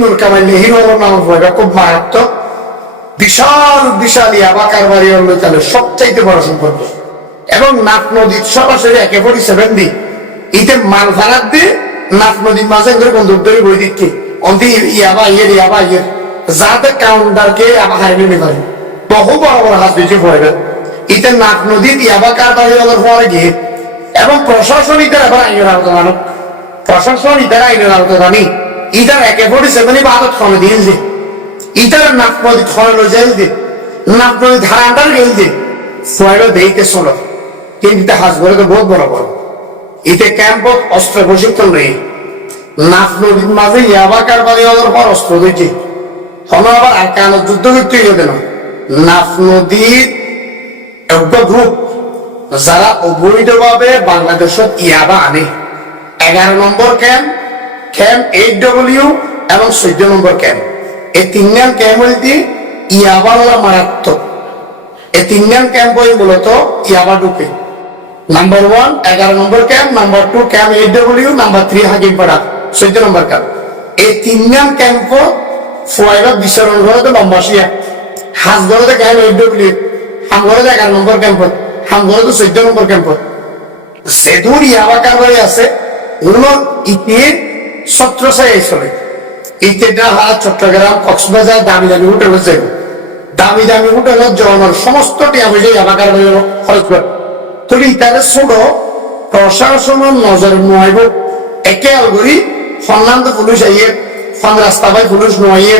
নূর Kamal hero নামক ভয়টা খুব মারাত্মক, বিশাল বিশাল ইয়াবা কারবারি তাহলে সবচাইতে বড় সম্পর্ক। এবং নাফ নদীর সরাসরি একে 47 দিন ইতে মাল ফারাত দিয়ে নাফ নদীর মাঝে করে বন্দুক ধরে বই দিচ্ছে অন্তি ইয়াবা ইয়ের যাতে কাউন্টারকে আবার হারিয়ে নিতে পারে। বহু বড় বড় হাত দিয়েছে ভয়টা ইতে নাফ নদীর ইয়াবা কারবারি হওয়ার পরে গিয়ে এবং প্রশাসন ইতার এবার আইনের আলোচনা প্রশাসন ইতার আইনের আলোচনা নেই ইটার একে 47 বাদত খনে দিয়েছে ইটার নাফ নদী খনে যাইছে নাফ নদী ধারাটার গেলছে সোয়াইলো দেইতে শোনো কিন্তু হাজ করে তো বহুত বড় বড় ইতে ক্যাম্পত অস্ত্র প্রশিক্ষণ নেই নাফ নদীর মাঝে ইয়াবা কারবারি হওয়ার পর অস্ত্র দিয়েছে তখন আবার আর কেন যুদ্ধ করতে গেছে না নাফ নদীর একটা গ্রুপ যারা অবৈধভাবে বাংলাদেশত ইয়াবা আনে 11 নম্বর ক্যাম্প 8W এবং 14 নম্বর ক্যাম্প এই তিনজন ক্যাম্প হইতে ইয়াবা মারাত্মক। এই তিনজন ক্যাম্প হই মূলত ইয়াবা ঢুকে number 1 11 number camp, number 2 camp 8W, number 3 Hakimpara 14 number camp. এই তিনজন ক্যাম্প ফয়রা বিচরণ ঘরতে লম্বাসিয়া হাজ ঘরতে ক্যাম্প 8W, হাম ঘরতে 11 নম্বর ক্যাম্প, হাম ঘরতে 14 নম্বর ক্যাম্প। সেদুর ইয়াবা কারবারি আছে ওগুলো ইতে ছত্রছায় চলে ইতেটা চট্টগ্রাম কক্সবাজার দামি দামি হোটেল যাইব দামি দামি হোটেলত জনের সমস্ত টিয়া পয়সা ইয়াবা কারবারি খরচ করে তবে ইতারে ছোট প্রশাসনের নজর নোয়াইব একে আলগরি সন্ধান্ত পুলিশ আইয়ে রাস্তা পাই পুলিশ নোয়াইয়ে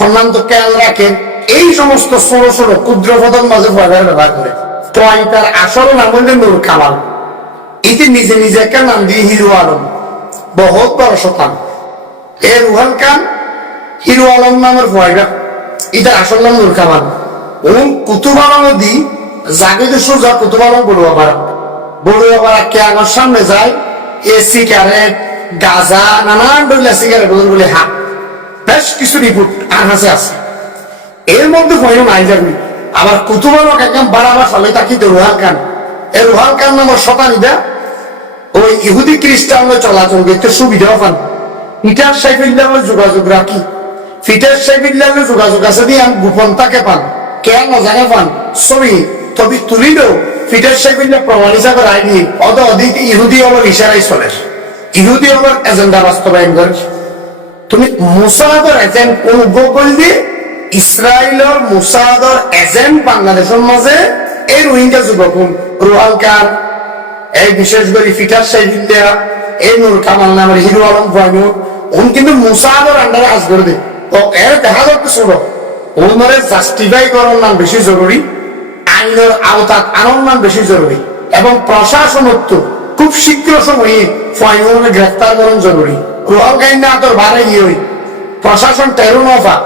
সন্ধান্ত খেয়াল রাখেন এই সমস্ত ছোট ছোট ক্ষুদ্র পদন মাঝে ব্যবহার করে তো তার আসল নাম হইলে নূর কামাল ইতি নিজে নিজে একটা নাম দিয়ে হিরো আলম বহুত বড় শতান এ রুহান খান হিরো আলম নামের ভয়রা ইতার আসল নাম নূর কামাল এবং কুতুব আলম দি জাগে যে সোজা কুতুব আলম বড়ুয়া পাড়া কে আমার সামনে যায় এ সিগারেট গাঁজা নানান ধরলে সিগারেট বলে হাত বেশ কিছু রিপোর্ট আর হাসে আছে এর মধ্যে ভয় নাই যাবি আবার কুতুব আলম একদম বাড়াবার ফলে তাকে রুহান খান এই রুহান খান নামের শতানিটা ওই ইহুদি খ্রিস্টান চলাচল করতে সুবিধা পান ফিটার সাইফুল্লাহ যোগাযোগ রাখি ফিটার সাইফুল্লাহ যোগাযোগ আছে দিয়ে আমি গোপন তাকে পান কেন জায়গা পান ছবি তবে তুলিলেও ফিটার সাইফুল্লাহ প্রমাণ হিসাবে রায় দিয়ে অত অধিক ইহুদি হলোর ইশারাই চলে ইহুদি হলোর এজেন্ডা বাস্তবায়ন করে তুমি মুসাদর এজেন্ট অনুভব করে দিয়ে ইসরায়েলের মুসাদর এজেন্ট বাংলাদেশের মাঝে এই রোহিঙ্গা যুবক রুহান খান এই বিশেষ করে ফিটার সাইফুল্লাহ এই নূর কামাল নামের হিরো আলম ভয়নুর উনি কিন্তু মুসাদর আন্ডারে কাজ করে দেয় তো এর দেখা যাচ্ছে ছোট ওনারে জাস্টিফাই করার নাম বেশি জরুরি আইনের আওতাত আনার নাম বেশি জরুরি এবং প্রশাসনত্ব খুব শীঘ্র সময়ে ফয়নুরকে গ্রেফতার করার জরুরি রুহান খান না তোর বারে গিয়ে প্রশাসন টেরো নফা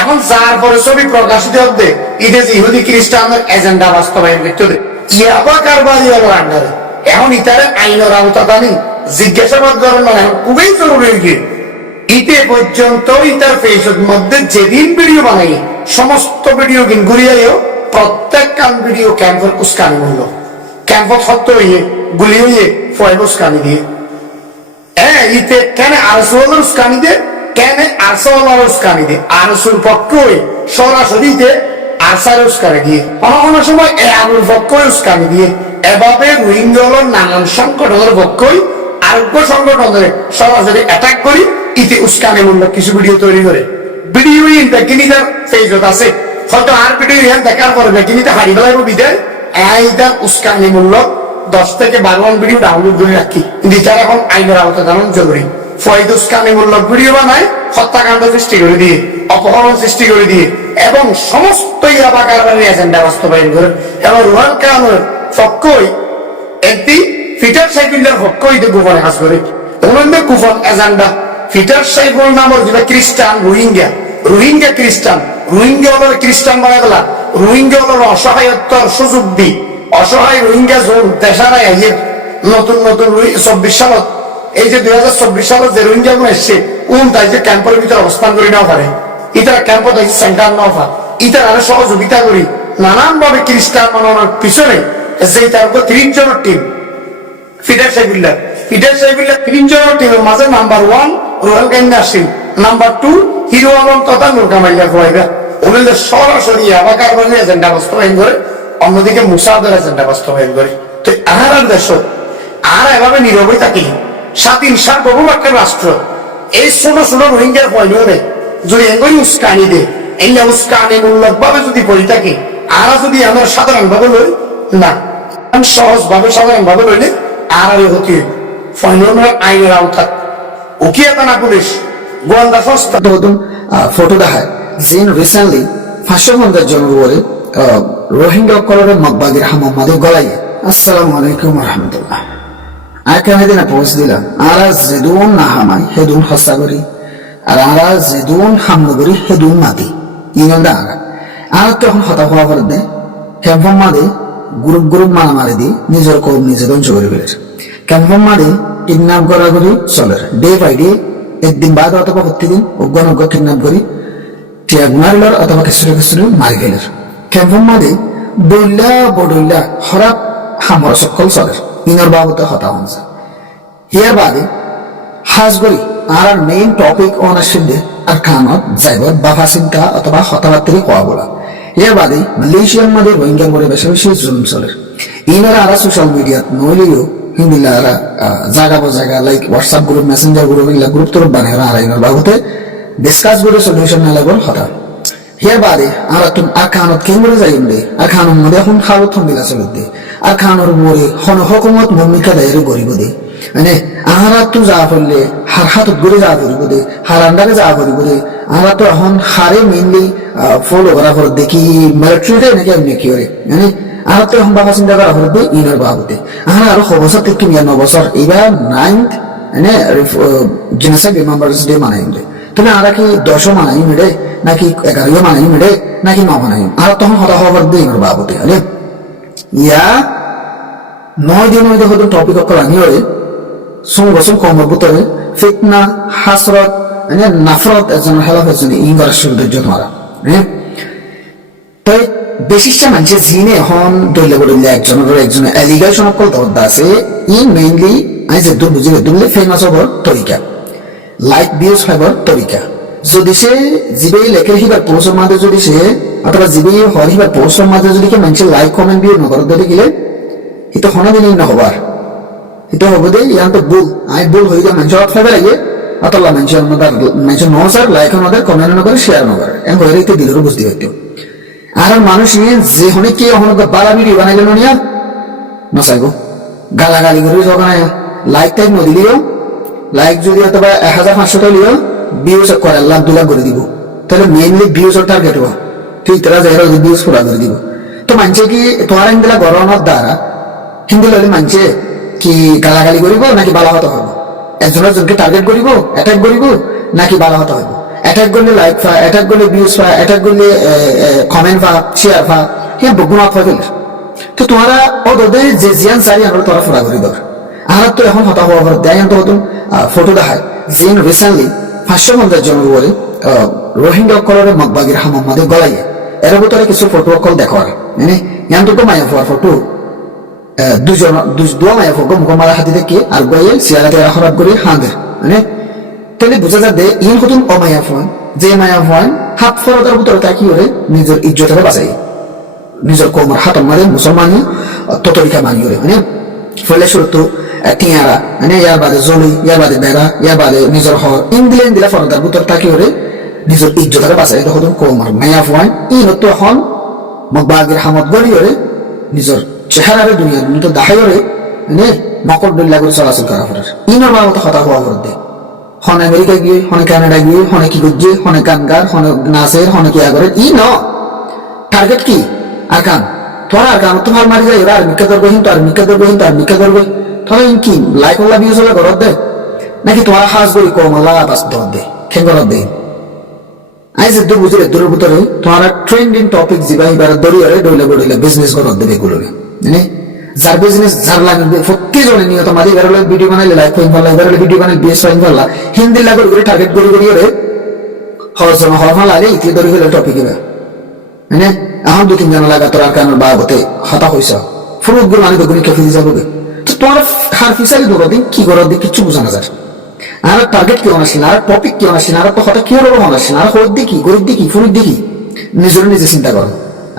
এখন যার পরে ছবি প্রকাশিত হতে ইদেশ ইহুদি খ্রিস্টানের এজেন্ডা বাস্তবায়ন করতে দেয় ইয়াবা কারবারি হলো আন্ডারে এখন ইতারে আইনের আওতাত আনি জিজ্ঞাসাবাদ করার মানে খুবই জরুরি ইতে পর্যন্ত ইতার ফেসবুক মধ্যে যেদিন ভিডিও বানাই সমস্ত ভিডিও কিন ঘুরিয়াইও প্রত্যেক কান ভিডিও ক্যাম্পের উস্কানি হইল ক্যাম্পত সত্য হইয়ে গুলি হইয়ে ফয়েব উস্কানি দিয়ে ইতে কেন আরসোল উস্কানি দে কেন আরসোল উস্কানি দে আরসুর পক্ষ হয়ে সরাসরিতে আরসার উস্কানি দিয়ে অন্য সময় এ আলুর পক্ষ উস্কানি দিয়ে এভাবে রোহিঙ্গা নানান সংগঠনের পক্ষই আরোগ্য সংগঠনের সরাসরি অ্যাটাক করি ইতি উস্কানিমূলক কিছু ভিডিও তৈরি করে ভিডিও বেকিনিটার ফেসবুক আছে হয়তো আর ভিডিও দেখার পরে বেকিনিতে হারিয়ে ফেলাইব বিদায় এইটার উস্কানিমূলক 10 থেকে 12 ভিডিও ডাউনলোড করে রাখি দিতার এখন আইনের আওতায় জানানো জরুরি ফয়েদ উস্কানিমূলক ভিডিও বানায় হত্যাকাণ্ড সৃষ্টি করে দিয়ে অপহরণ সৃষ্টি করে দিয়ে এবং সমস্ত ইয়াবা কারবারি এজেন্ডা বাস্তবায়ন করে এবং রুহান খানের পক্ষই একটি ফিটার সাইফুল্লাহর পক্ষই গোপনে কাজ করে অন্য গোপন এজেন্ডা ফিটার সাইফুল নামের যেটা খ্রিস্টান রোহিঙ্গা খ্রিস্টান রোহিঙ্গা হলো খ্রিস্টান বানায় গেলা রোহিঙ্গা হলো অসহায়ত্বর সুযোগ দি অসহায় রোহিঙ্গা জোন দেশারায় নতুন নতুন 24 সালত এই যে 2024 সালে যে রোহিঙ্গা গুলো এসছে তাই যে ক্যাম্পের ভিতরে অবস্থান করে নেওয়া পারে, ইতারা ক্যাম্প দেখি সেন্টার নেওয়া পারে, ইতারা সহযোগিতা করি নানান ভাবে খ্রিস্টান মানানোর পিছনে যে তার উপর 30 জনের টিম পিটার সাহেবুল্লাহ 30 জনের টিমের মাঝে নাম্বার 1 রোহেল গাইন্না আসিন, নাম্বার 2 হিরো আলম তথা নূর কামাইয়া ফয়দা। ওনাদের সরাসরি আবাকার বানিয়ে এজেন্ডা বাস্তবায়ন করে, অন্যদিকে মুসাদের এজেন্ডা বাস্তবায়ন করে। তো আর দেশ আর এভাবে নীরবে থাকি স্বাধীন সার্বভৌম একটা রাষ্ট্র এই ছোট ছোট রোহিঙ্গার পয়নে যদি এগুলি উস্কানি দেয়, এই উস্কানি মূল্যক ভাবে যদি পড়ে থাকি আর যদি আমরা সাধারণ ভাবে লই না, সহজ ভাবে সাধারণ ভাবে লইলে আর হতে আইনের আওতা উকিয়া থানা পুলিশ গোয়েন্দা সংস্থা ফটো দেখায় জিন রিসেন্টলি 550 জনের উপরে রোহিঙ্গা কলরের মগবাগের হামামাদের গলাইয়ে। আসসালামু আলাইকুম রহমতুল্লাহ। আয়কানে দিনা পোস্ট দিলাম আরা যেদুন না হামাই হেদুন হস্তা করি আর আরা যেদুন হামলা করি হেদুন মাতি ইনন্দা আর তখন হতা হওয়া করে দেয় ক্যাম্পম মাদে গ্রুপ মারামারি দিয়ে নিজের কম নিজে ধ্বংস করে ফেলেছে। ক্যাম্পম মাদে কিডন্যাপ করা করি চলে ডে বাই ডে, একদিন বাদ অথবা প্রতিদিন অজ্ঞান কিডন্যাপ করি টিয়াগ মারিলার অথবা কিছু মারি ফেলের। ক্যাম্পম মাদে বডইলা হরাপ হামর সকল চলে ইনর বাবতে হতা হনছে। ইয়ার বাদে হাজ করি আর মেইন টপিক অনারশিপ দে আর খানত যাইবত বাফা চিন্তা অথবা হতাবার্তি কোয়া বলা। ইয়ার বাদে মালয়েশিয়ার মধ্যে রোহিঙ্গার মধ্যে বেশি বেশি জুলুম চলে। ইনারা আরা সোশ্যাল মিডিয়াত নইলেও হিন্দিলা আরা জায়গা like WhatsApp group Messenger group এগুলা গ্রুপ তোর বানিয়ে আর ইনার বাবতে ডিসকাস করে সলিউশন না লাগল হতা। ইয়ার বাদে আর তুমি আর খানত কেন্দ্রে যাই দে আর খানোর মধ্যে এখন খালো থমিলা চলে দে আর খানোর মরে হন হকুমত ভূমিকা দেয় গরিব দে মানে আহারা তো যা করলে হার হাতত করে যা করিব দে হার আন্ডারে যা করিব দে আমরা তো এখন হারে মেইনলি ফলো করা করে দেখি মিলিটারিতে নাকি এমনি কি করে মানে আর তো এখন বাবা চিন্তা করা করে ইনার বাবুতে আর আরো 6 বছর থেকে 9 বছর এবার 9th মানে জেনোসাইড রিমেম্বার্স ডে মানাই দে। তুমি আর কি 10 মানাই মিলে নাকি 11 মানাই মিলে নাকি 9 মানাই আর তখন হতা হওয়ার দে ইনার বাবুতে আরে ইয়া 9 দিন মধ্যে হয়তো টপিক করা নিয়ে সংগঠন কর্মের ভিতরে ফিতনা হাসরত মানে নাফরত একজনের হেলাফ একজন ইংরেজ সৌন্দর্য মারা তাই বেশিটা মানুষে জিনে এখন দলে বলে একজন এলিগেশন অকল দরদা আছে ই মেইনলি আই যে দূর বুঝিলে দুলে ফেমাস হবার তরিকা লাইক ভিউজ হবার তরিকা যদি সে জিবে লেখে হিবার পোস্টের মাঝে যদি সে অথবা জিবে হরিবার পোস্টের মাঝে যদি কে মানুষের লাইক কমেন্ট ভিউ নগর ধরে গেলে এটা হনা দিনই না হবার এটা হবে দে ইয়ান তো ভুল আই ভুল হয়ে যায় মানুষ ফেলে লাগে অতলা মানুষ নসার লাইক নগর কমেন্ট নগর শেয়ার নগর এন হয়ে রেখে দিলেও বুঝতে পারতো আর মানুষ নিয়ে যে হনে কে হন বালা ভিডিও বানাইল নিয়া নসাইব গালাগালি করে যখন লাইক টাইপ নদিলেও লাইক যদি অথবা 1500 লিও ভিউজ করে লাখ 2 লাখ করে দিব তাহলে মেইনলি ভিউজ টার্গেট হওয়া তুই তারা যারা ভিউজ পুরা করে দিব তো মানুষে কি তোমার ইন্দিলা গরমের দ্বারা হিন্দু ললি মানুষে কি গালাগালি করিব নাকি বালা হতে হবে একজনের জনকে টার্গেট করিব অ্যাটাক করিব নাকি বালা হতে হবে অ্যাটাক করলে লাইক পা অ্যাটাক করলে ভিউজ পা অ্যাটাক করলে কমেন্ট পা শেয়ার পা হ্যাঁ বগুনা পাইল তো তোমরা ওদের যে জিয়ান চাই আমরা তোরা ফোড়া করি দর আর তো এখন হতা হওয়া দেয় তো নতুন ফটো দেখায় জিন রিসেন্টলি 550 জনের উপরে রোহিঙ্গা কলরের মগবাগের হামামাদের গলাইয়ে এর ভিতরে কিছু ফটো কল দেখো মানে ইয়ান তো মায়া হওয়ার ফটো দুয়া মায়া ফটো মুখমারা হাতি থেকে আর গয়ে সিয়ারাতে হরাব করে হাঁদের মানে তাহলে বোঝা যাবে ইন কতুন অমায়া ফোন যে মায়া ফোন হাত ফরতার ভিতরে তাকি করে নিজের ইজ্জতকে বাঁচাই নিজের কোমর হাত মারে মুসলমানি ততরিকা মানি করে মানে ফলে শুরু টিয়ারা মানে ইয়ার বাদে জলি ইয়ার বাদে বেড়া ইয়ার বাদে নিজের হর ইংল্যান্ড দিলা ফরতার ভিতরে তাকি করে নিজের ইজ্জতকে বাঁচাই তখন কোমর মায়া ফোন ইন তো এখন মগবাগের হামত গড়ি করে নিজের চেহারারে দুনিয়ার মতো দেখাই করে মানে মকর ডল্লা করে চলাচল করা ফেরার ইনার বাবা তো হতা হওয়া করে দেয় হন আমেরিকা গিয়ে হনে কানাডা গিয়ে হনে কি করছে হনে গানগার হনে নাচের হনে কি আগরে ই ন টার্গেট কি আর কান তোরা আর কান তোমার মারি যায় ওরা আর মিকা করবে হিন্তু আর মিকা করবে হিন্তু আর মিকা করবে তোরা কি লাইক ওলা ভিউজ ওলা ঘরত দে নাকি তোমার হাজ করি কম আল্লাহ বাস দর দে খেন ঘরত দে আইজ দূর বুঝলে দূরের ভিতরে তোমার ট্রেন্ডিং টপিক জিবা এবার দড়িয়ে ডইলে বড়িলে বিজনেস ঘরত দেবে এগুলো মানে যার বিজনেস যার লাইন প্রত্যেকজনে নিয়ত মাঝে বেরোলে ভিডিও বানাইলে লাইক কইন পারলা বেরোলে ভিডিও বানাইলে বিএস কইন পারলা হিন্দি লাগর করে টার্গেট করে করে হজন হরফা লাগে ইতি ধরে হইলে টপিক হবে মানে এখন 2-3 জন লাগা তোর আর কারণ বা হতে হতা হইছ ফুরুত গুলো আমি বেগুনি খেফি দিয়ে যাবো তো তোমার খার ফিসারি দৌড় দিন কি করার দিক কিচ্ছু বোঝা না যায় আর টার্গেট কেউ আসেন আর টপিক কেউ আসেন আর কথা কেউ রকম আসেন আর হর দিকি গরিব দিকি ফুরুত দিকি নিজের নিজে চিন্তা করো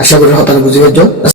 আশা করি হতাকে বুঝে